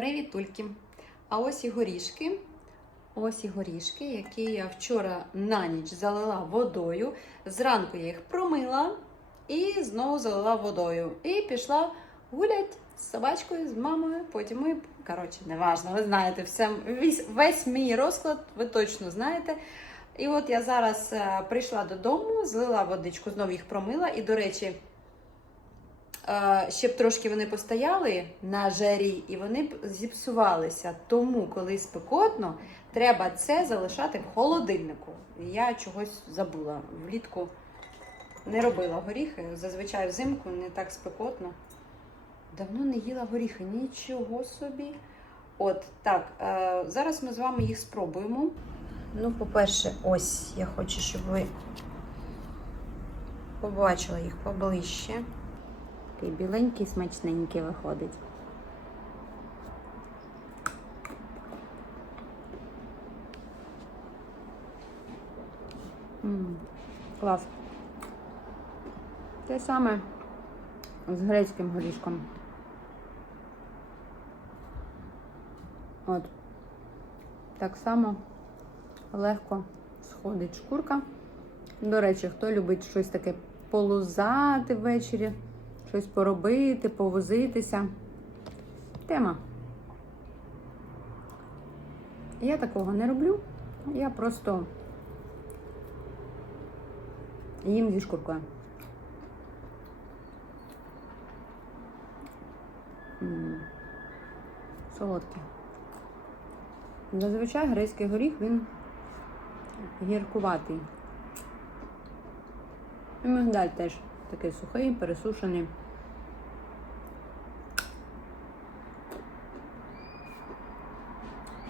Привітульки! А ось і горішки. Ось і горішки, які я вчора на ніч залила водою. Зранку я їх промила і знову залила водою. І пішла гулять з собачкою, з мамою. Потім ми, коротше, неважно, ви знаєте, все, весь, весь мій розклад, ви точно знаєте. І от я зараз е, прийшла додому, злила водичку, знову їх промила. І, до речі, е, щоб трошки вони постояли на жарі, і вони б зіпсувалися. Тому, коли спекотно, треба це залишати в холодильнику. Я чогось забула. Влітку не робила горіхи. Зазвичай взимку не так спекотно. Давно не їла горіхи, нічого собі. От так, е, зараз ми з вами їх спробуємо. Ну, по-перше, ось я хочу, щоб ви побачили їх поближче. Такий біленький, смачненький виходить. М, Клас. Те саме з грецьким горішком. От. Так само легко сходить шкурка. До речі, хто любить щось таке полузати ввечері, щось поробити, повозитися. Тема. Я такого не роблю. Я просто їм зі шкуркою. Солодке. Зазвичай грецький горіх він гіркуватий. І мигдаль теж такий сухий, пересушений.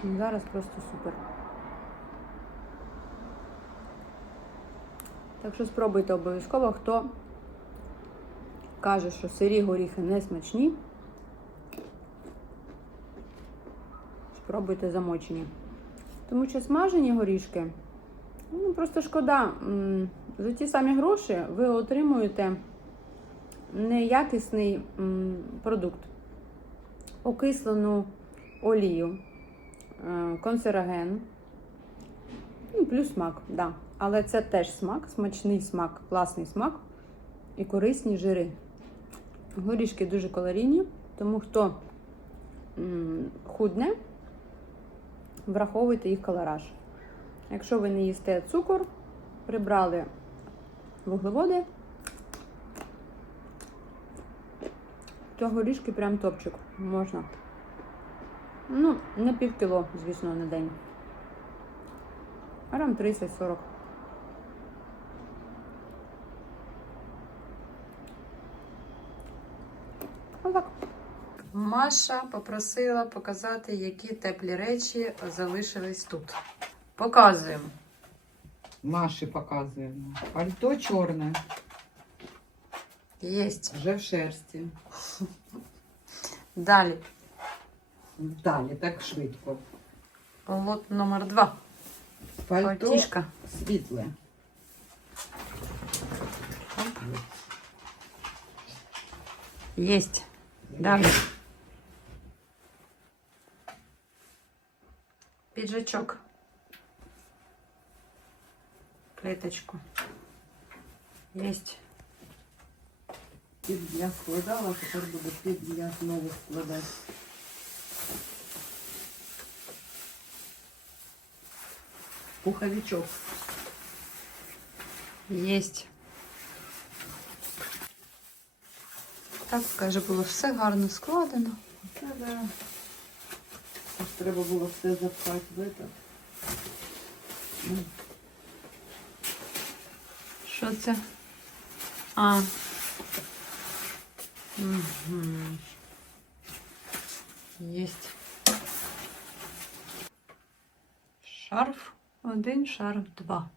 Зараз просто супер. Так що спробуйте обов'язково, хто каже, що сирі горіхи не смачні. Спробуйте замочені. Тому що смажені горішки, ну просто шкода. За ті самі гроші ви отримуєте неякісний продукт, окислену олію, е, консерваген, ну, плюс смак, да. Але це теж смак, смачний смак, класний смак і корисні жири. Горішки дуже калорійні, тому хто худне, враховуйте їх калораж. Якщо ви не їсте цукор, прибрали вуглеводи, то горішки прям топчик можна. Ну, не пів кіло, звісно, на день. Грам 30-40. Отак. Маша попросила показати, які теплі речі залишились тут. Показуємо. Маші показуємо. Пальто чорне, Єсть. вже в шерсті. Далі. Далі, так швидко. Лот номер два. Пальто Пальтішка. світле. Єсть. Далі. Піджачок. Клеточку. Єсть. Під для складала, тепер буде під для знову складати. Пуховичок. Єсть. Так, каже, було все гарно складено. Це да. Треба було все запхати в это. Ну, Що це? А. Угу. Єсть. Шарф один, шарф два.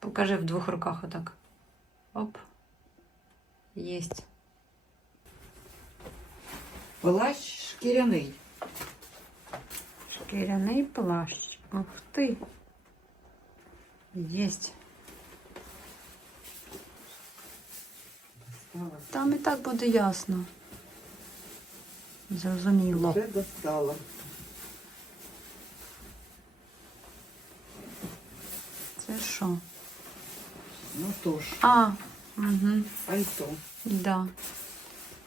Покажи в двох руках отак. Оп. Єсть. Плащ шкіряний. Шкіряний плащ. Ух ти. Єсть. Там і так буде ясно. Зрозуміло. Вже достала. Це що? Ну тож, А, угу, пальто да.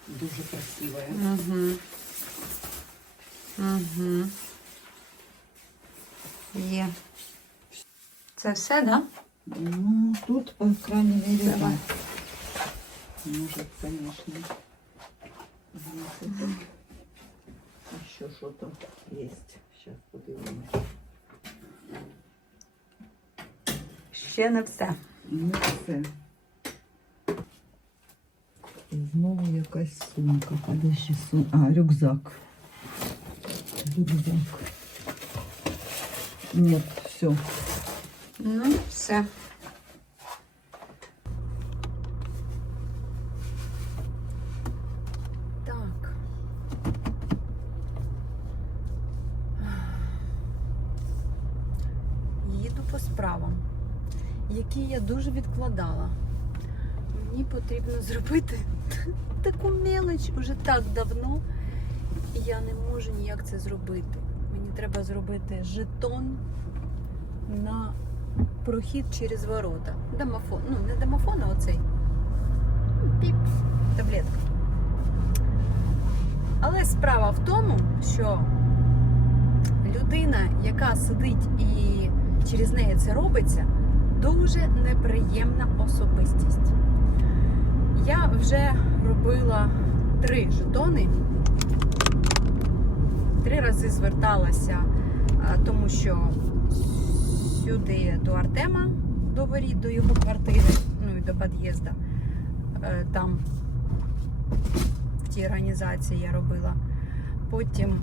дуже красиве. Угу. Угу. Є. Це все, да? Ну, тут, по крайней мере, Давай. да. Может, конечно. Вот это. Еще что-то есть. Сейчас подивимось. Ще не все. Ну, все. Знову якась сумка. Подожди, сум... А, рюкзак. Рюкзак. Нет, все. Ну, все. Відкладала. Мені потрібно зробити таку мелоч уже так давно, і я не можу ніяк це зробити. Мені треба зробити жетон на прохід через ворота. Домофон. Ну, не домофон, а оцей. Піп, таблетка. Але справа в тому, що людина, яка сидить і через неї це робиться, дуже неприємна особистість. Я вже робила три жетони. Три рази зверталася, тому що сюди до Артема, до воріт, до його квартири, ну і до під'їзду. Е, Там в тій організації я робила. Потім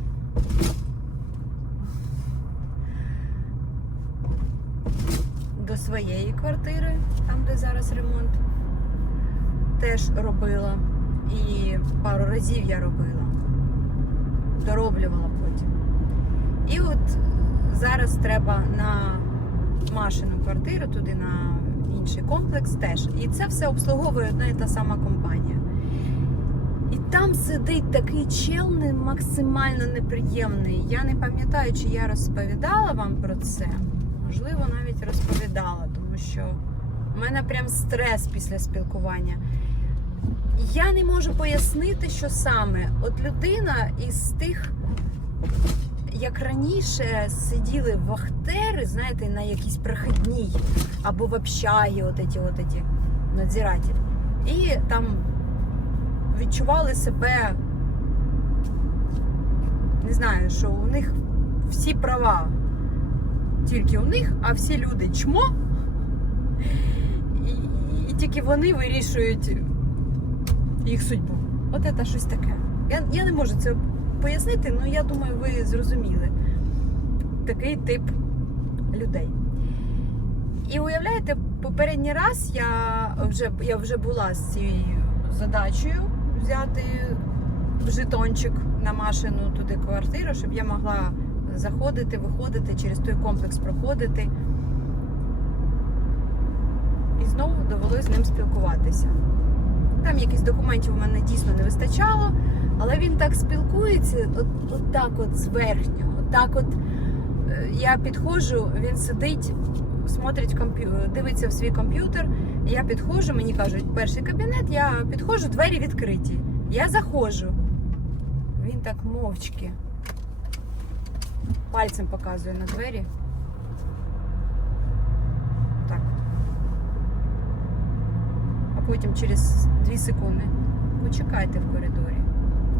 до своєї квартири, там де зараз ремонт, теж робила. І пару разів я робила. Дороблювала потім. І от зараз треба на Машину квартиру, туди на інший комплекс теж. І це все обслуговує одна і та сама компанія. І там сидить такий чел максимально неприємний. Я не пам'ятаю, чи я розповідала вам про це. Можливо, навіть розповідала, тому що в мене прям стрес після спілкування. Я не можу пояснити, що саме. От людина із тих як раніше сиділи вахтери, знаєте, на якійсь прохідній або в общагі, от эти, от эти надзирателі. І там відчували себе, не знаю, що у них всі права тільки у них, а всі люди чмо. І, і тільки вони вирішують їх судьбу. От це щось таке. Я, я не можу це пояснити, але я думаю, ви зрозуміли такий тип людей. І уявляєте, попередній раз я вже, я вже була з цією задачею взяти жетончик на машину туди квартиру, щоб я могла заходити, виходити, через той комплекс проходити. І знову довелося з ним спілкуватися. Там якісь документів у мене дійсно не вистачало, але він так спілкується, от, от так от зверхньо. От так от е, я підходжу, він сидить, смотрить комп'ю... дивиться в свій комп'ютер. Я підходжу, мені кажуть, перший кабінет, я підходжу, двері відкриті. Я заходжу. Він так мовчки. Пальцем показує на двері. Так. А потім через 2 секунди. Почекайте в коридорі.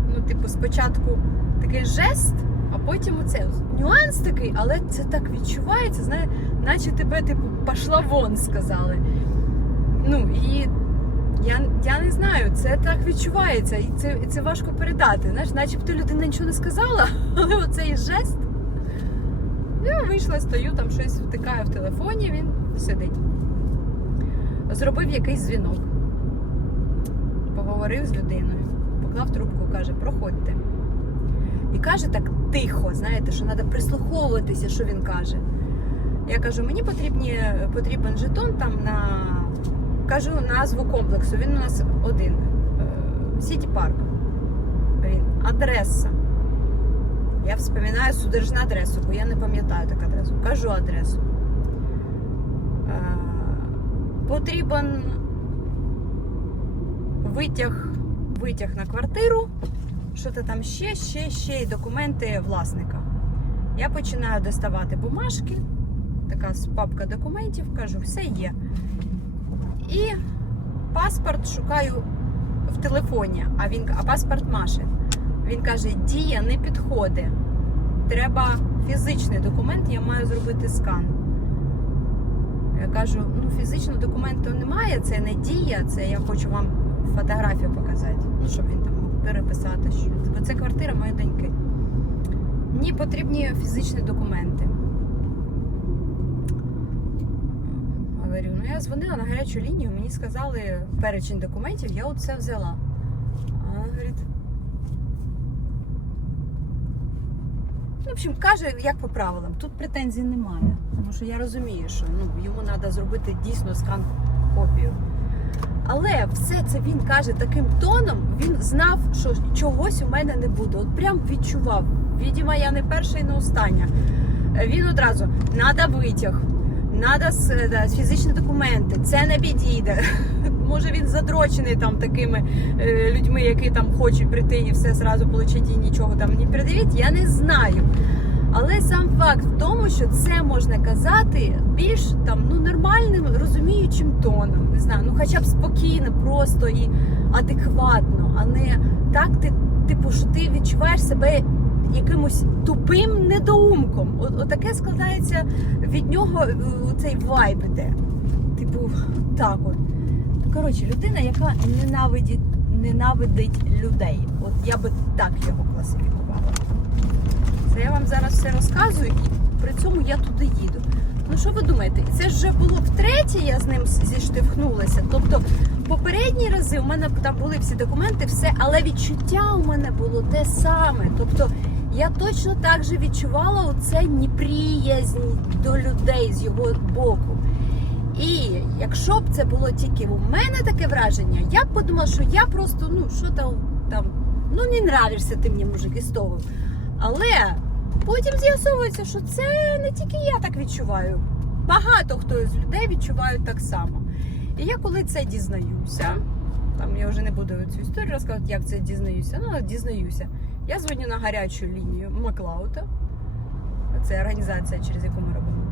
Ну, типу, спочатку такий жест, а потім оце нюанс такий, але це так відчувається, знає, наче тебе, типу, пошла вон, сказали. Ну і я, я не знаю, це так відчувається, і це, і це важко передати. Знаєш, начебто людина нічого не сказала, але оцей жест. Я вийшла, стою, там щось втикаю в телефоні, він сидить. Зробив якийсь дзвінок. Поговорив з людиною, поклав трубку, каже, проходьте. І каже так тихо, знаєте, що треба прислуховуватися, що він каже. Я кажу, мені потрібні, потрібен жетон там на. Кажу назву комплексу. Він у нас один. Сіті парк. Він. Адреса. Я вспоминаю судержну адресу, бо я не пам'ятаю таку адресу. Кажу адресу. Е, Потрібен витяг, витяг на квартиру. Що то там ще, ще, ще й документи власника. Я починаю доставати бумажки, така папка документів, кажу, все є. І паспорт шукаю в телефоні, а він а паспорт Маші. Він каже: дія не підходить. Треба фізичний документ, я маю зробити скан. Я кажу: ну фізичного документу немає, це не дія, це я хочу вам фотографію показати. Ну, щоб він там мог переписати. Що... Бо це квартира моєї доньки. Мені потрібні фізичні документи. Говорю, ну я дзвонила на гарячу лінію, мені сказали перечень документів, я от це взяла. А вона говорить. В общем, каже, як по правилам. Тут претензій немає. Тому що я розумію, що ну, йому треба зробити дійсно скан копію. Але все це він каже таким тоном, він знав, що чогось у мене не буде. От прям відчував. Відімо, я не перша і не остання. Е, Він одразу треба витяг, треба фізичні документи, це не підійде. Може він задрочений там такими е, людьми, які там хочуть прийти і все зразу отримати і нічого там не передавіть, я не знаю. Але сам факт в тому, що це можна казати більш там ну нормальним, розуміючим тоном. Не знаю, ну хоча б спокійно, просто і адекватно, а не так ти, типу, що ти відчуваєш себе якимось тупим недоумком. От, отаке складається від нього е, цей вайб іде. Типу, так от. Коротше, людина, яка ненавидить, ненавидить людей. От я би так його класифікувала. Це я вам зараз все розказую, і при цьому я туди їду. Ну що ви думаєте? Це ж вже було втретє, я з ним зіштовхнулася. Тобто попередні рази у мене там були всі документи, все, але відчуття у мене було те саме. Тобто я точно так же відчувала оце неприязнь до людей з його боку. І якщо б це було тільки у мене таке враження, я б подумала, що я просто, ну, що там, там ну не нравишся ти мені, мужик, із того. Але потім з'ясовується, що це не тільки я так відчуваю. Багато хто з людей відчувають так само. І я коли це дізнаюся, там я вже не буду цю історію розказувати, як це дізнаюся, ну дізнаюся. Я дзвоню на гарячу лінію Маклаута. Це організація, через яку ми робимо.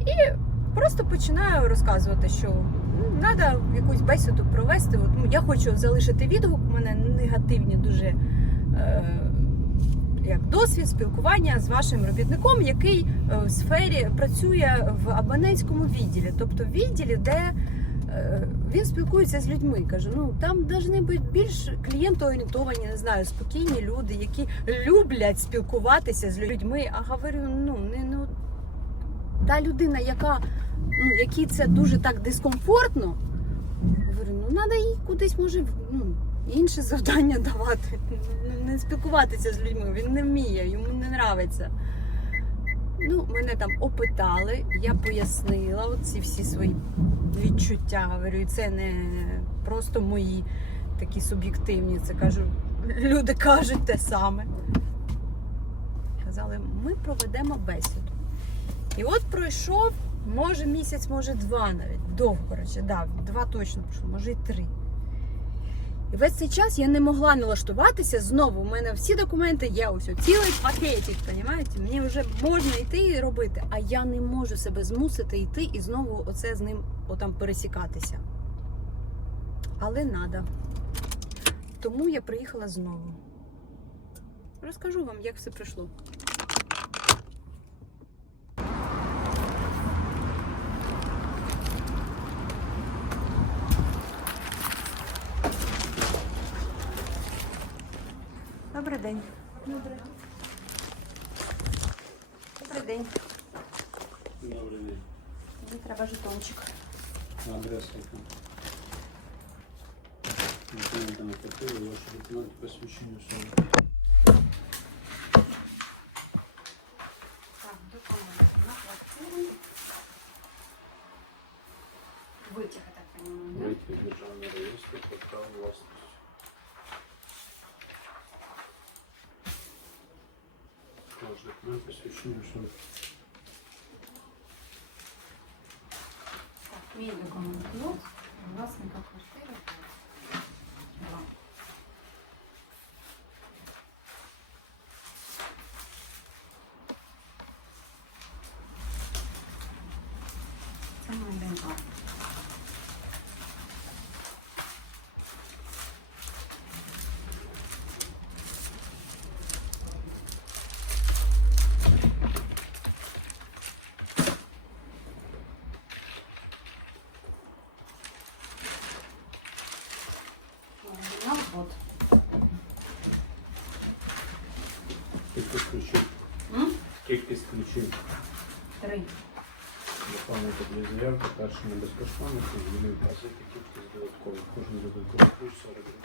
І просто починаю розказувати, що треба якусь бесіду провести. От, ну, я хочу залишити відгук, у мене негативні дуже. Е, як досвід спілкування з вашим робітником, який е, в сфері працює в абонентському відділі, тобто в відділі, де е, він спілкується з людьми. Кажу, ну там повинні бути більш клієнтоорієнтовані, не знаю, спокійні люди, які люблять спілкуватися з людьми. А говорю, ну не ну та людина, яка ну якій це дуже так дискомфортно. Говорю, ну треба їй кудись може ну, інше завдання давати. Ну, Не спілкуватися з людьми. Він не вміє, йому не нравиться. Ну, мене там опитали, я пояснила оці всі свої відчуття. Говорю, і це не просто мої такі суб'єктивні. Це кажу, люди кажуть те саме. Казали, ми проведемо бесіду. І от пройшов, може місяць, може два навіть. Довго, коротше, да, два точно пройшло, може і три. І весь цей час я не могла налаштуватися знову. У мене всі документи є ось цілий пакетик, розумієте? Мені вже можна йти і робити, а я не можу себе змусити йти і знову оце з ним отам пересікатися. Але надо. Тому я приїхала знову. Розкажу вам, як все пройшло. день. Добрий. Добрий день. Добрий день. Мені треба жетончик. Адреса яка? Документи на квартиру, ваші документи посвідчення особи. Так, документи на квартиру. Витяг, я так понимаю, да? Вийти в державний реєстр про право власності. Так, мій у власника квартири. Кількість ключів. Три. Виконуйте дві заявки, перша на безкоштовно, тоді вказуєте кількість додаткових. Кожен додатковий ключ 40 гривень.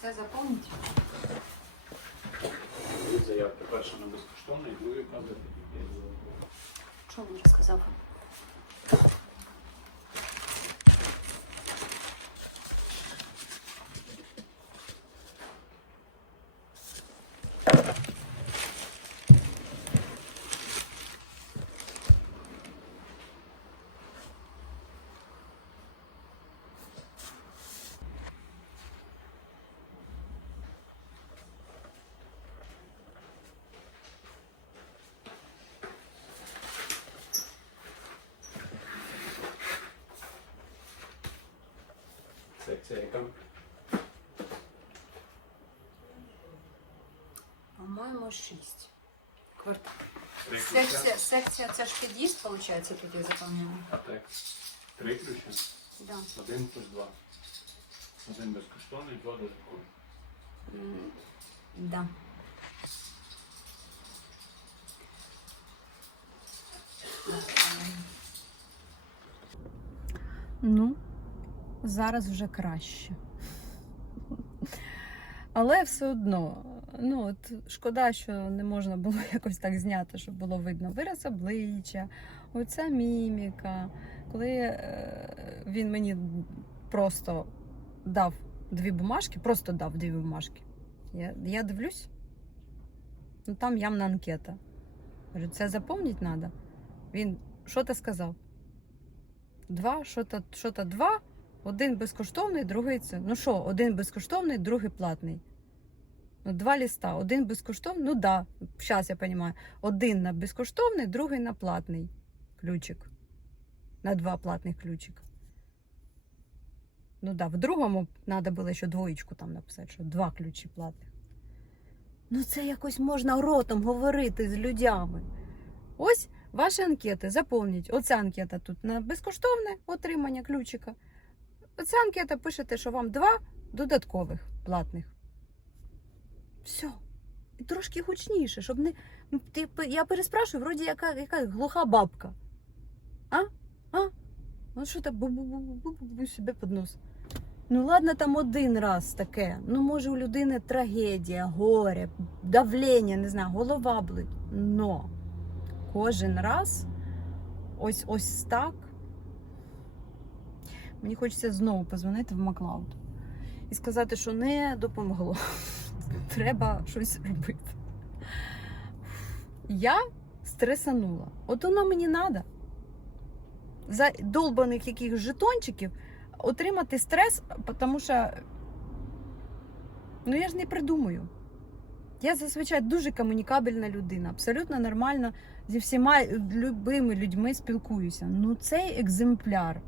Це заповніть. Дві заявки, перша на безкоштовно, і другий вказуєте кількість додаткових. Що він розказав? Секція яка? По-моєму, шість. Квартира. Три ключа. Секція, секція, це ж під'їзд, виходить, тут я запам'ятала. А так. Три ключа. Да. Один плюс два. Один безкоштовний, два додаткові. М, Да. Ну, зараз вже краще. Але все одно, ну от шкода, що не можна було якось так зняти, щоб було видно вираз обличчя, оця міміка. Коли е, він мені просто дав дві бумажки, просто дав дві бумажки. Я, я дивлюсь, ну там явна анкета. Говорю, це заповнити треба. Він що то сказав? Два, що то, що то два, один безкоштовний, другий це. Ну що, один безкоштовний, другий платний. Ну, два ліста, один безкоштовний, ну да, зараз я розумію. Один на безкоштовний, другий на платний ключик. На два платних ключик. Ну да, в другому треба було ще двоєчку там написати, що два ключі платних. Ну, це якось можна ротом говорити з людьми. Ось ваші анкети, заповніть. Оця анкета тут на безкоштовне отримання ключика. Оця анкета пишете, що вам два додаткових платних. Все. І трошки гучніше, щоб не. Ну, ти, я переспрашую, вроді яка, яка глуха бабка. А? А? Ну що так бу-бу-бу-бу-бу себе під нос. Ну ладно, там один раз таке. Ну, може, у людини трагедія, горе, давлення, не знаю, голова болить. Но кожен раз ось ось так. Мені хочеться знову позвонити в Маклауд і сказати, що не допомогло. Треба щось робити. Я стресанула. От воно мені треба. За долбаних яких жетончиків отримати стрес, тому що ну я ж не придумаю. Я зазвичай дуже комунікабельна людина, абсолютно нормально зі всіма любими людьми спілкуюся. Ну цей екземпляр.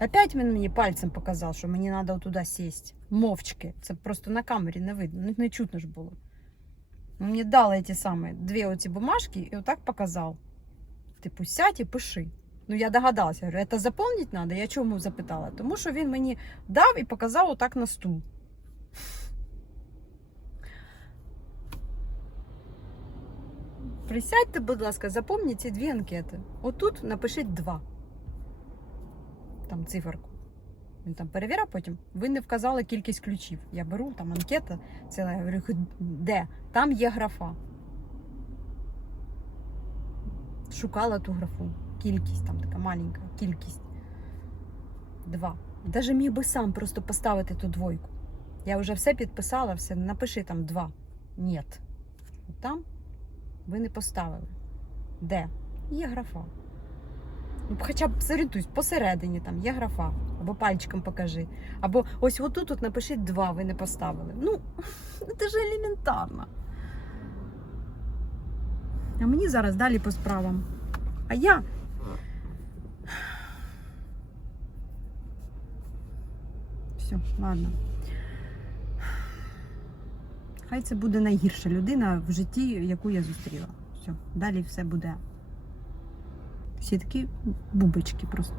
Опять він мені пальцем показав, що мені треба туди сісти. Мовчки. Це просто на камері не видно, не, не чутно ж було. Він Мені дали ті самі дві оці бумажки і отак показав. Типу, сядь і пиши. Ну, я догадалася, говорю, це заповнити треба? Я чому запитала? Тому що він мені дав і показав отак на стул. Присядьте, будь ласка, запомніть ці дві анкети. Отут напишіть два. Там циферку. Він там перевіряв потім. Ви не вказали кількість ключів. Я беру там анкета, ціла, я говорю, де? Там є графа. Шукала ту графу. Кількість там така маленька, кількість. Два. Даже міг би сам просто поставити ту двойку. Я вже все підписала, все. Напиши там два. Ні. Там ви не поставили. Де? Є графа. Ну, хоча б зорієнтуйся, посередині там є графа. Або пальчиком покажи. Або ось отут от напишіть два, ви не поставили. Ну, це ж елементарно. А мені зараз далі по справам. А я. Все, ладно. Хай це буде найгірша людина в житті, яку я зустріла. Все, далі все буде. Всі такі бубочки просто.